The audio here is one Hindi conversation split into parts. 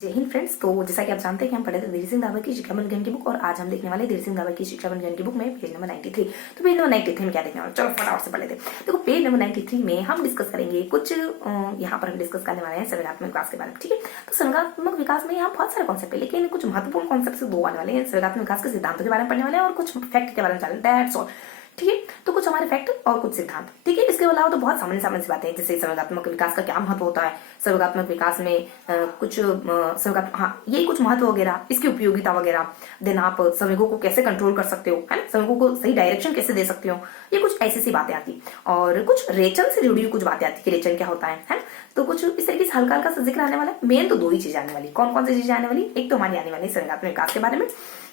जय हिंद फ्रेंड्स। तो जैसा कि आप जानते हैं कि हम पढ़े थे धीरे सिंह दावर की शिक्षाबंध ज्ञान की बुक और आज हम देखने वाले धीरे सिंह दावर की शिक्षाबंध ज्ञान की बुक में पेज नंबर 93। तो पेज नंबर 93 में क्या देखने वाले, चलो फटाफट से पढ़ लेते हैं। देखो पेज नंबर 93 में हम डिस्कस करेंगे कुछ यहाँ पर हम डिस्कस करने वाले हैं संवेगात्मक विकास के बारे में। ठीक है, तो संवेगात्मक विकास में यहाँ बहुत सारे कॉन्सेप्ट है, लेकिन कुछ महत्वपूर्ण कॉन्सेप्ट दो आने वाले हैं। संवेगात्मक विकास के सिद्धांतों के बारे में पढ़ने वाले हैं और कुछ फैक्ट के बारे में जाने, दैट्स ऑल। ठीक है, तो कुछ हमारे फैक्ट और कुछ सिद्धांत। ठीक है, इसके अलावा तो बहुत सामान्य सामान्य सी बातें हैं, जैसे संवेगात्मक विकास का क्या महत्व होता है, संवेगात्मक विकास में ये कुछ महत्व वगैरह, इसकी उपयोगिता वगैरह, देन आप संवेगों को कैसे कंट्रोल कर सकते हो, है ना, संवेगों को सही डायरेक्शन कैसे दे सकते हो, ये कुछ ऐसी सी बातें आती। और कुछ रेचन से जुड़ी हुई कुछ बातें आती कि रेचन क्या होता है ना। तो कुछ इस तरीके से हल्का हल्का सा जिक्र आने वाला है। मेन तो दो ही चीजें आने वाली। कौन कौन सी चीजें आने वाली, एक तो हमारी आने वाली संवेगात्मक विकास के बारे में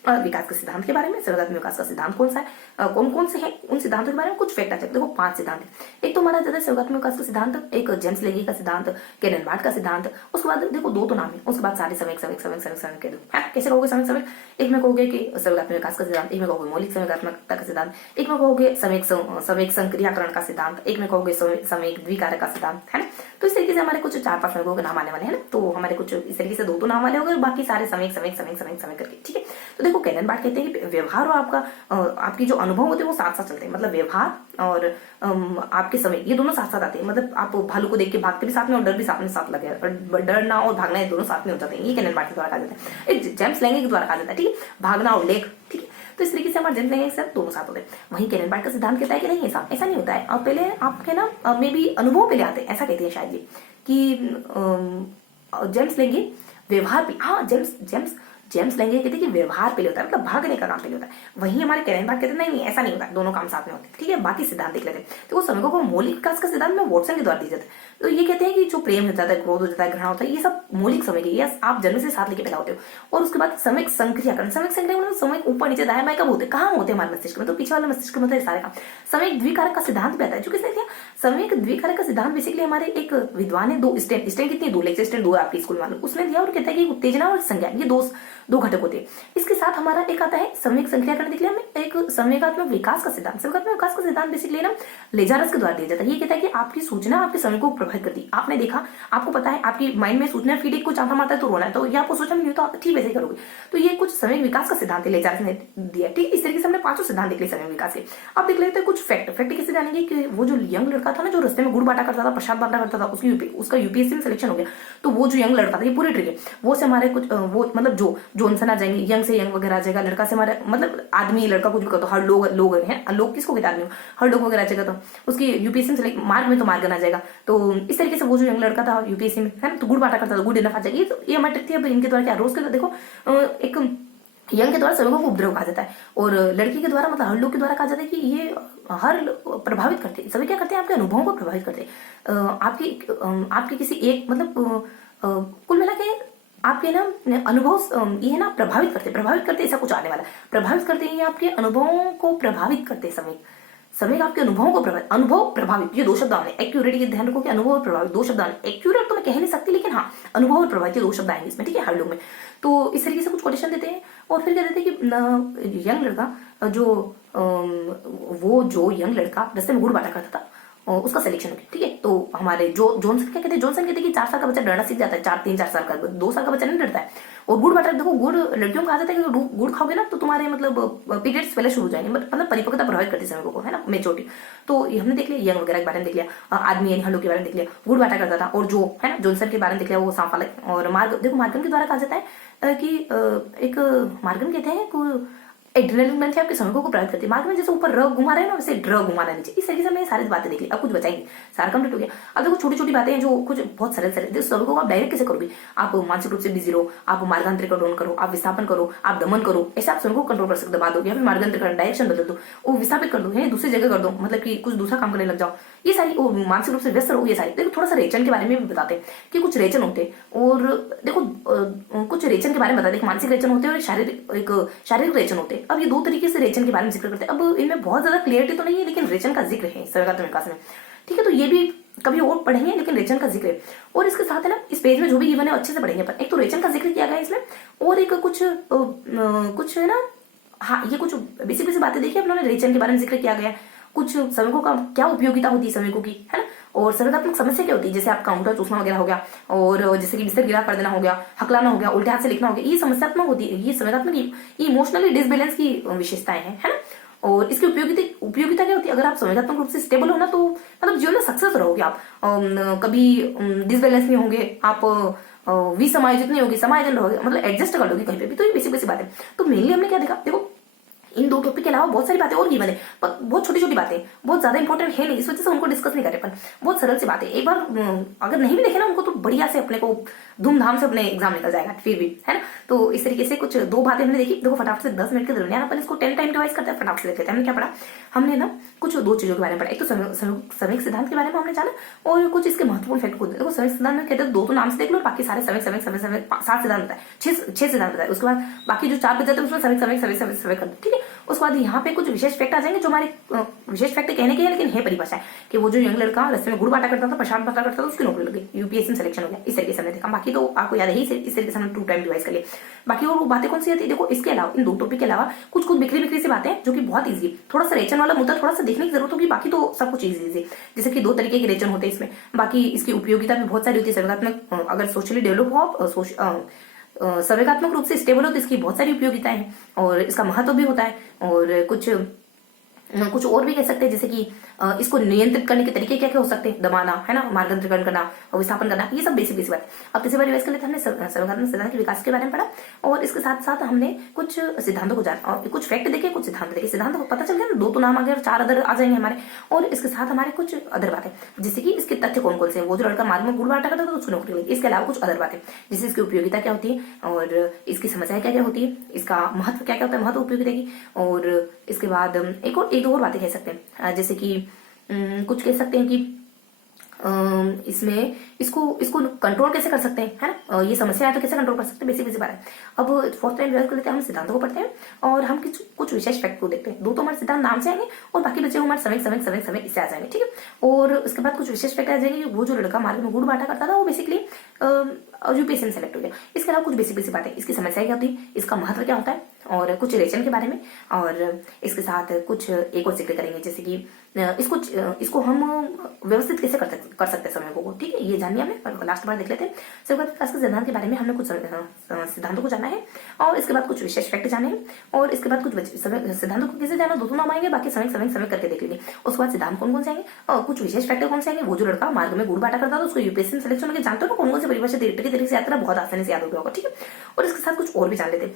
और विकास के सिद्धांत के बारे में। संवेगात्मक विकास का सिद्धांत कौन सा है, कौन कौन से हैं, उन सिद्धांतों के बारे में कुछ फैक्ट आ देखो 5 सिद्धांत है। एक तो हमारा ज्यादा संवेगात्मक विकास का सिद्धांत, एक जेम्स लेंगे का सिद्धांत, केनेन-बार्ट का सिद्धांत। उसके बाद देखो दो तो नाम है, उसके बाद सारे समेक समेक समेक समेक समेक कह दो। कैसे कहोगे समेक समेक, एक में कहोगे कि संवेगात्मक विकास का सिद्धांत, एक में कहोगे मौलिक संवेगात्मकता का सिद्धांत, एक में कहोगे समेक संक्रियाकरण का सिद्धांत, एक में कहोगे समेक द्विकारक का सिद्धांत, है ना। तो इस तरीके से हमारे कुछ 4-5 संवेगों के नाम आने वाले हैं ना। तो हमारे कुछ इस तरीके से दो तो नाम वाले हो गए, बाकी सारे समेक समेक समेक समेक समेक करके। ठीक है, तो देखो केनेन-बार्ट कहते हैं कि व्यवहार और आपकी जो अनुभव होते हैं वो साथ साथ चलते हैं। मतलब व्यवहार और आपके समय ये दोनों साथ साथ आते हैं। मतलब आप भालू को देख के भागते भी साथ में और डर भी साथ में साथ लगे, और डरना और भागना ये दोनों साथ में हो जाते हैं। ये केनेन-बार्ट के द्वारा कहा जाता है, एक जेम्स लेंगे के द्वारा कहा जाता है। ठीक है, भागना और लेख। ठीक है, तो इस तरीके से हमारे जेम्स लेंगे सब दोनों साथ होते हैं। वहीं केनेन-बार्ट का सिद्धांत कहता है कि नहीं, ऐसा नहीं होता है। अब पहले आपके ना मे भी अनुभव पहले आते हैं, ऐसा कहते हैं शायद ये कि जेम्स लेंगे व्यवहार भी, हाँ जेम्स लेंगे कहते हैं कि व्यवहार पहले होता है, मतलब भागने का काम पहले होता है। वहीं हमारे केनेन-बार्ट कहते हैं नहीं ऐसा नहीं होता, दोनों काम साथ में होते हैं। ठीक है, बाकी सिद्धांत देख लेते हैं। तो वो संवेगों को मौलिक विकास का सिद्धांत में वॉटसन के द्वारा दिया जाता है। तो ये कहते हैं कि जो प्रेम हो जाता है, क्रोध हो जाता है, घृणा होता है, ये सब मौलिक संवेग है, ये आप जन्म से साथ लेके पैदा होते हो। और उसके बाद समेक संक्रियाकरण, समेक संक्रिया मतलब समेक ऊपर नीचे दाएं बाएं कब होते हैं, कहाँ होते हैं हमारे मस्तिष्क में, तो पीछे वाले मस्तिष्क में होता है सारे काम। समेक द्विकारक का सिद्धांत भी आता है, जो किसने दिया, समेक द्विकारक का सिद्धांत बेसिकली हमारे एक विद्वान है, दो स्टेन कितनी, दो लेक्चर स्टेन, दो आपकी स्कूल वालों, उसने दिया और कहता है कि उत्तेजना और संज्ञान ये दो घटक होते हैं। इसके साथ हमारा एक आता है समेक संक्रियाकरण, दिख लिया हमें, एक संवेगात्मक विकास का सिद्धांत। संवेगात्मक विकास का सिद्धांत बेसिकली ना लेजारस के द्वारा दिया जाता है। ये कहता है कि आपकी सूचना आपके संवेगों को प्रभावित करती है। आपने देखा, आपको पता है, आपकी माइंड में सूचना फीड को चांटा मारता है तो रोना है, तो ये आपको सोचा नहीं, तो आप ठीक वैसे करोगे। तो ये कुछ संवेग विकास का सिद्धांत है, लेजारस ने दिया। ठीक, इस तरीके से हमने 5 सिद्धांत देख लिए संवेग विकास के। अब देख लेते हैं कुछ फैक्ट कैसे जानेंगे कि वो जो यंग लड़का था ना, जो रास्ते में गुड़ बांटा करता था, प्रसाद बांटा करता था, उसका यूपीएससी में सिलेक्शन हो गया। तो वो जो यंग लड़का था, ये पूरी ट्रिक है, वो से हमारे कुछ वो मतलब जो जोनसन आ जाएंगे, यंग से यंग वगैरह आ जाएगा, लड़का से हमारे मतलब आदमी लड़का कुछ भी कहते हर लोग हैं, लोग किसको कहते आदमी, हर लोग वगैरह आ जाएगा, तो उसकी यूपीएससी में मार्ग में तो मार्गन आ जाएगा। तो इस तरीके से वो जो यंग लड़का था यूपीएससी में, है ना, तो गुड़ बांटा करता था, गुड इनफ आ जाएगी। तो ये हमारी ट्रिक थी। अब इनके द्वारा क्या, रोज के देखो एक यंग के द्वारा संवेगों को उपद्रव कहा जाता है, और लड़की के द्वारा मतलब हर लोग के द्वारा कहा जाता है कि ये हर प्रभावित करते हैं। सभी क्या करते हैं, आपके अनुभवों को प्रभावित करते हैं। आपकी किसी एक मतलब कुल मिला के आपके ना अनुभव ये है ना प्रभावित करते ऐसा कुछ आने वाला, प्रभावित करते हैं, ये आपके अनुभवों को प्रभावित करते हैं। समय आपके अनुभवों को अनुभव प्रभावित, ये 2 शब्द आने, एक्यूरेट, ये ध्यान रखो कि अनुभव और प्रभावित 2 शब्द आने। एक्यूरेट तो मैं कह नहीं सकती, लेकिन हाँ अनुभव और प्रभावित 2 शब्द आएंगे इसमें। ठीक है, हर लोग में। तो इस तरीके से कुछ क्वेश्चन देते हैं और फिर क्या देते हैं कि यंग लड़का जो यंग लड़का रास्ते में गुड़ बांटा करता था, उसका सिलेक्शन हो गया। ठीक है, तो हमारे जोनसन क्या कहते हैं, जोनसन कहते हैं कि 4 साल का बच्चा डरना सीख जाता है, 3-4 साल का, 2 साल का बच्चा नहीं डरता है। और गुड़ बांटा, देखो गुड़ लड़कियों को कहा जाता है कि गुड़ खाओगे ना तो तुम्हारे मतलब पीरियड्स पहले शुरू हो जाएंगे, मतलब परिपक्वता प्रभावित करती है को, है ना, मेच्योरिटी। तो ये हमने देख लिया, यंग वगैरह के बारे में देख लिया, आदमी यानी हल्लो के बारे में देख लिया, गुड़ बांटा करता था, और जो है ना जोनसन के बारे में देख लिया, वो सांप वाला। और मार्ग, देखो मार्गन के द्वारा कहा जाता है कि एक मार्गन कहते हैं एड्रेनलिन ग्रंथि आपके संवेगों को प्रभावित करती है। मार्ग में जैसे ऊपर र घुमा रहे हैं ना, वैसे ड्र घुमाना नीचे। इस तरीके से हमने सारी बातें देख ली। अब कुछ बचाएंगे, सारा कंप्लीट हो गया। अब देखो छोटी छोटी बातें हैं जो कुछ बहुत सरल देखो संवेगों को आप डायरेक्ट कैसे करोगे, आप मानसिक रूप से बिजी रहो, आप मार्गांतर कंट्रोल करो, आप विस्थापन करो, आप दमन करो, ऐसे आप संवेगों को कंट्रोल कर सकते, दबा दो या फिर मार्गांतर करो, डायरेक्शन बदल दो, वो विस्थापित कर दो, यानी दूसरी जगह कर दो, मतलब कि कुछ दूसरा काम करने लग जाओ। ये सारी मानसिक रूप से व्यस्त रहो, ये सारी। देखो थोड़ा सा रेचन के बारे में भी बताते हैं कि कुछ रेचन होते हैं, और देखो कुछ रेचन के बारे में बताते हैं, मानसिक रेचन होते हैं और शारीरिक रेचन होते हैं। अब ये 2 तरीके से रेचन के बारे में जिक्र करते हैं। अब इनमें बहुत ज्यादा क्लियरिटी तो नहीं है, लेकिन रेचन का जिक्र है संवेगात्मक विकास में। ठीक है, तो ये भी कभी और पढ़ेंगे, लेकिन रेचन का जिक्र है। और इसके साथ है ना, इस पेज में जो भी गिवन है अच्छे से पढ़ेंगे। पर एक तो रेचन का जिक्र किया गया है इसमें, और एक कुछ है ना, हाँ ये कुछ बेसिक बातें देखिए, अपने रेचन के बारे में जिक्र किया गया, कुछ संवेगों का क्या उपयोगिता होती है संवेगों की, है ना, और संवेगात्मक समस्या क्या होती है, जैसे आपका अंगूठा चूसना वगैरह हो गया, और जैसे कि बिस्तर गिरा कर देना हो गया, हकलाना हो गया, उल्टे हाथ से लिखना हो गया, ये समस्यात्मक होती है, ये संवेगात्मक इमोशनली डिसबैलेंस की विशेषताएं हैं, है ना। और इसकी उपयोगिता क्या होती है, अगर आप संवेगात्मक रूप से स्टेबल हो ना तो मतलब जीवन में सक्सेस रहोगे आप, कभी डिसबैलेंस नहीं होंगे आप, विसमायोजित नहीं होगी, समायोजन रहोगे, मतलब एडजस्ट कर लोगे कहीं पे भी। तो ये बेसिक बेसिक बात है। तो मेनली हमने क्या देखा, देखो इन दो टॉपिक के अलावा बहुत सारी बातें और गिवन है, पर बहुत छोटी छोटी बातें, बहुत ज्यादा इंपॉर्टेंट है नहीं, इस वजह से उनको डिस्कस नहीं करे, पर बहुत सरल सी बातें, एक बार अगर नहीं भी देखे ना उनको तो बढ़िया से अपने को धूमधाम से अपने एग्जाम निकल जाएगा फिर भी, है ना। तो इस तरीके से कुछ दो बातें हमने देखी। देखो फटाफट से 10 मिनट के दरमियान अपन इसको 10 टाइम डिवाइस करते हैं, फटाफट से देख लेते हैं। हमने क्या पढ़ा, हमने ना कुछ दो चीजों के बारे में पढ़ा, एक तो समय सिद्धांत के बारे में हमने जाना, और कुछ इसके महत्वपूर्ण फैक्ट को देखो। समय सिद्धांत में कहते हैं दो तो नाम से देख लो, बाकी सारे समय 7 सिद्धांत होता है, 6 सिद्धांत होता है, उसके बाद बाकी जो 4 बच जाते हैं उसमें समय कर दो, ठीक है। उसके बाद यहाँ पे कुछ विशेष फैक्ट आ जाएंगे, जो हमारे विशेष फैक्ट कहने के हैं लेकिन है परिभाषा है, कि वो जो यंग लड़का रस्ते में गुड़ बांटा करता था, प्रशांत बांटा करता था, उसकी नौकरी लगी, यूपीएससी में सिलेक्शन हो गया, इस तरीके से हमने देखा। बाकी तो आपको याद है ही, इस तरीके से हमने 2 टाइम डिवाइस कर लिया। बाकी और वो बातें कौन सी आती है, देखो इसके अलावा इन 2 टॉपिक के अलावा कुछ बिखरी बिखरी सी बातें जो कि बहुत ईजी, थोड़ा सा रेचन वाला मुद्दा थोड़ा सा देखने की जरूरत होगी, बाकी तो सब कुछ ईजी। जैसे कि 2 तरीके के रेचन होते हैं इसमें, बाकी इसकी उपयोगिता भी बहुत सारी होती है। संवेगात्मक अगर सोशली डेवलप हो, संवेगात्मक रूप से स्टेबल हो तो इसकी बहुत सारी उपयोगिताएं हैं, और इसका महत्व भी होता है। और कुछ और भी कह सकते हैं, जैसे कि इसको नियंत्रित करने के तरीके क्या क्या हो सकते हैं, दबाना, है ना, मार्गदर्शन करना और विस्थापन करना, ये सब बेसिक बात है। अब तीसरी बार रिवाइज कर लेते हैं। हमने संवेगात्मक सिद्धांत के विकास के बारे में पढ़ा, और इसके साथ साथ हमने कुछ सिद्धांतों को जाना, और कुछ फैक्ट देखे, कुछ सिद्धांत देखे। सिद्धांत पता चल गया ना, 2 तो नाम आ गए और 4 अदर आ जाएंगे हमारे, और इसके साथ हमारे कुछ अदर बातें, जैसे कि इसके तथ्य कौन कौन से हैं, वो जो लड़का मार्ग में गुड़ बांटा करता था तो उसको नौकरी लगी। इसके अलावा कुछ अदर बातें, जैसे इसकी उपयोगिता क्या होती है, और इसकी समस्याएं क्या क्या होती है, इसका महत्व क्या क्या होता है, महत्व उपयोगिता की। और इसके बाद एक दो और बातें कह सकते हैं, जैसे कि कुछ कह सकते हैं कि इसमें इसको कंट्रोल कैसे कर सकते हैं, है ना, ये समस्या है तो कैसे कंट्रोल कर सकते हैं, बेसिक बात है। अब 4th टाइम रिवाइज कर लेते हैं। हम सिद्धांतों को पढ़ते हैं और हम कुछ विशेष फैक्ट को देखते हैं। 2 तो हमारे सिद्धांत नाम से आएंगे, और बाकी बचे हमारे समय इससे आ जाएंगे, ठीक है। और उसके बाद कुछ विशेष फैक्ट आ जाएंगे, वो जो लड़का मार्ग में गुड़ बांटा करता था वो बेसिकली यूपीएससी में सेलेक्ट हो गया। इसके अलावा कुछ बेसिक बातें, इसकी समस्या क्या होती है, इसका महत्व क्या होता है, और कुछ रेचन के बारे में, और इसके साथ कुछ एक और जिक्र करेंगे, जैसे कि इसको हम व्यवस्थित कैसे कर सकते हैं समय को, ठीक है, ये जानिए हमने लास्ट बार देख लेते हैं। संवेगात्मक विकास के सिद्धांत के बारे में हमने कुछ सिद्धांतों को जाना है, और इसके बाद कुछ विशेष फैक्ट जाने हैं, और इसके बाद कुछ सिद्धांतों को कैसे जाना, 2 नाम आएंगे, बाकी समय करके देख लेंगे। उसके बाद सिद्धांत कौन कौन से आएंगे, और कुछ विशेष फैक्टर कौन से आएंगे, वो जो लड़का मार्ग में गुड़ बांटा करता था उसको यूपीएससी में सिलेक्शन में, जानते हो ना कौन कौन से परिभाषा तरीके से याद करना, बहुत आसानी से याद हो गया होगा, ठीक है। और इसके साथ कुछ और भी जान लेते हैं,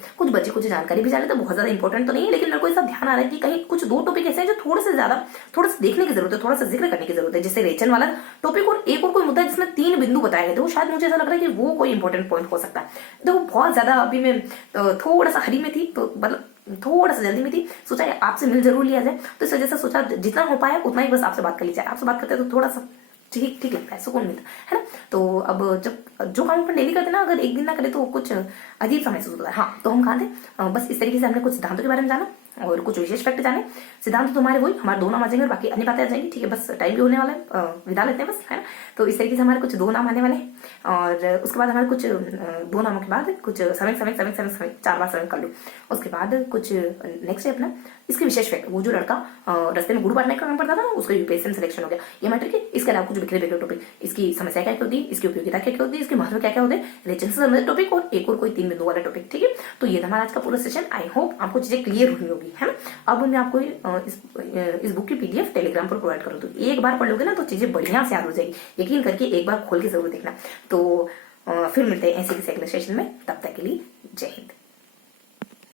कुछ जानकारी भी जान लेते हैं, बहुत ज्यादा इंपॉर्टेंट तो नहीं है, लेकिन मेरे को ऐसा ध्यान आ रहा है कि कहीं कुछ 2 टॉपिक ऐसे हैं जो थोड़ा सा देखने की जरूरत है, थोड़ा सा जिक्र करने की जरूरत है, जैसे रेचन वाला टॉपिक, और एक और कोई मुद्दा जिसमें 3 बिंदु बताए गए थे, वो शायद मुझे ऐसा लग रहा है कि वो कोई इंपॉर्टेंट पॉइंट हो सकता है। देखो बहुत ज्यादा अभी मैं थोड़ा सा हरी में थी, तो मतलब थोड़ा सा जल्दी में थी, सोचा आपसे मिल जरूर लिया जाए, तो इस वजह से सोचा जितना हो पाया उतना ही बस आपसे बात कर ली जाए। आपसे बात करते तो थोड़ा सा ठीक लगता है, सुकून मिलता है ना। तो अब जब जो काम अपन डेली करते ना, अगर एक दिन ना करे तो कुछ अजीब सा महसूस होता है। हाँ, तो हम कहाँ थे, बस इस तरीके से हमने कुछ सिद्धांतों के बारे में जाना और कुछ विशेष फैक्ट जाने। सिद्धांत तो हमारे वही, हमारे 2 नाम आ जाएंगे और बाकी अन्य बातें आ जाएंगी, ठीक है। बस टाइम भी होने वाला है, विदा लेते हैं बस, है ना। तो इस तरीके से हमारे कुछ 2 नाम आने वाले हैं, और उसके बाद हमारे कुछ 2 नामों के बाद कुछ समय 4 बार समय कर लो। उसके बाद कुछ नेक्स्ट है अपना इसके विशेष फैक्ट, वो जो लड़का रास्ते में गुड़ बांटने का काम पड़ता था ना, उसका यूपीएससी में सिलेक्शन हो गया, ये मैटर की। इसके अलावा कुछ बिखरे टॉपिक, इसकी समस्या क्या होती है, इसकी उपयोगिता क्या होती है, इसके महत्व क्या होते हैं, रेचन से संबंधित टॉपिक, और एक और कोई 3 बिंदु वाला टॉपिक, ठीक है। तो ये था हमारा आज का पूरा सेशन। आई होप आपको चीजें क्लियर हुई होगी, है ना। अब मैं आपको इस बुक की पीडीएफ टेलीग्राम पर प्रोवाइड करूँ, तो एक बार पढ़ लोगे ना तो चीजें बढ़िया से याद हो जाएगी। यकीन करके एक बार खोल के जरूर देखना। तो फिर मिलते हैं ऐसे किसी अगले सेशन में, तब तक के लिए जय हिंद।